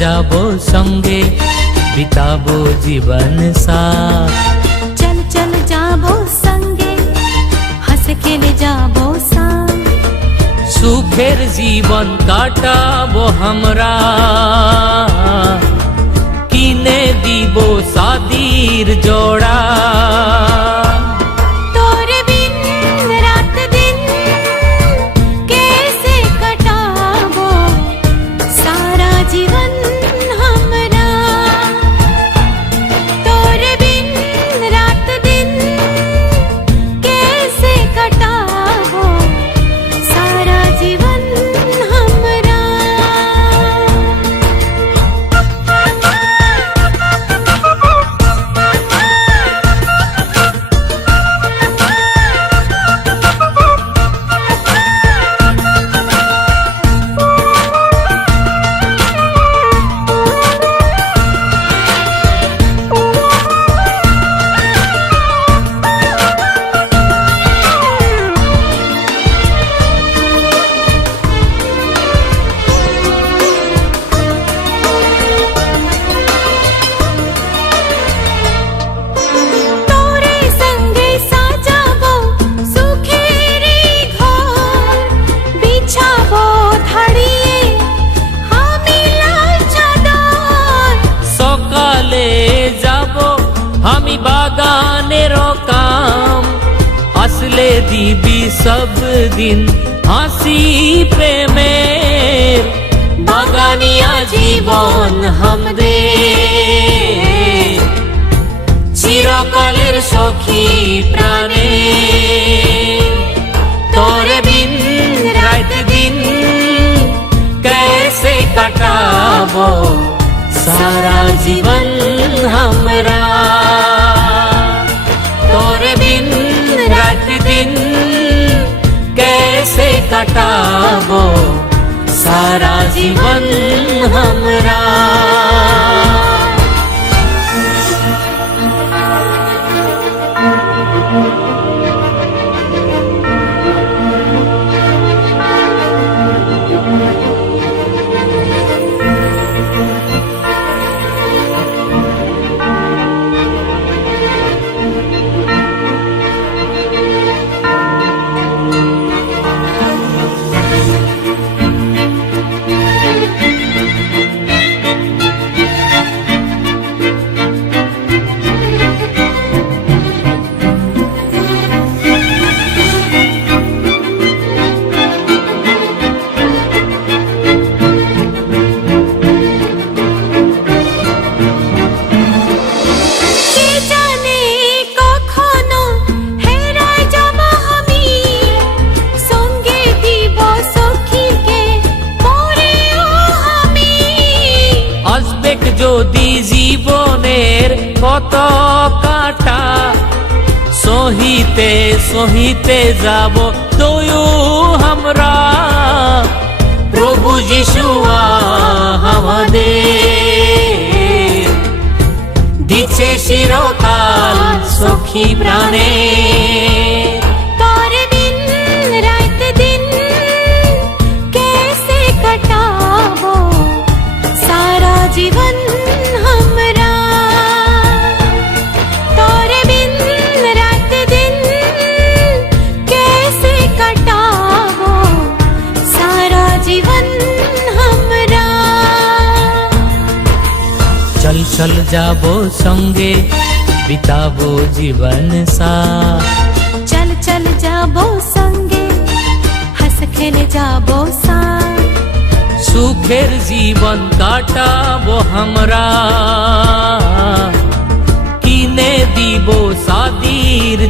जाबो संगे बिताबो जीवन साथ। चल चल जाबो संगे हंस खेले जाबो साथ। सुखेर जीवन काटाबो हमरा किने दीबो शादीर जोड़ा। हामी बागानेरो काम असले दीबी सब दिन हासी प्रेमेर बागानिया जीवन हमদের চিরকালের সখী প্রাণে। তোরে বিন রাত দিন कैसे কাটাবো सारा जीवन हमरा। तोरे बिन रात दिन कैसे कटाबो सारा जीवन हमरा। যদি জীবনের কত কাটা সহিতে সহিতে যাব তয়ু আমরা। প্রভু যিশু আমাদের দিচ্ছে চিরকাল সখী প্রাণে। जीवन हमरा तोरे बिन रात दिन कैसे कटाबो सारा जीवन हमरा। चल चल जाबो संगे बिताबो जीवन साथ। चल चल जाबो संगे हंस खेले जाबो साथ। सुखेर जीवन काटाबो हमरा किने दीबो शादीर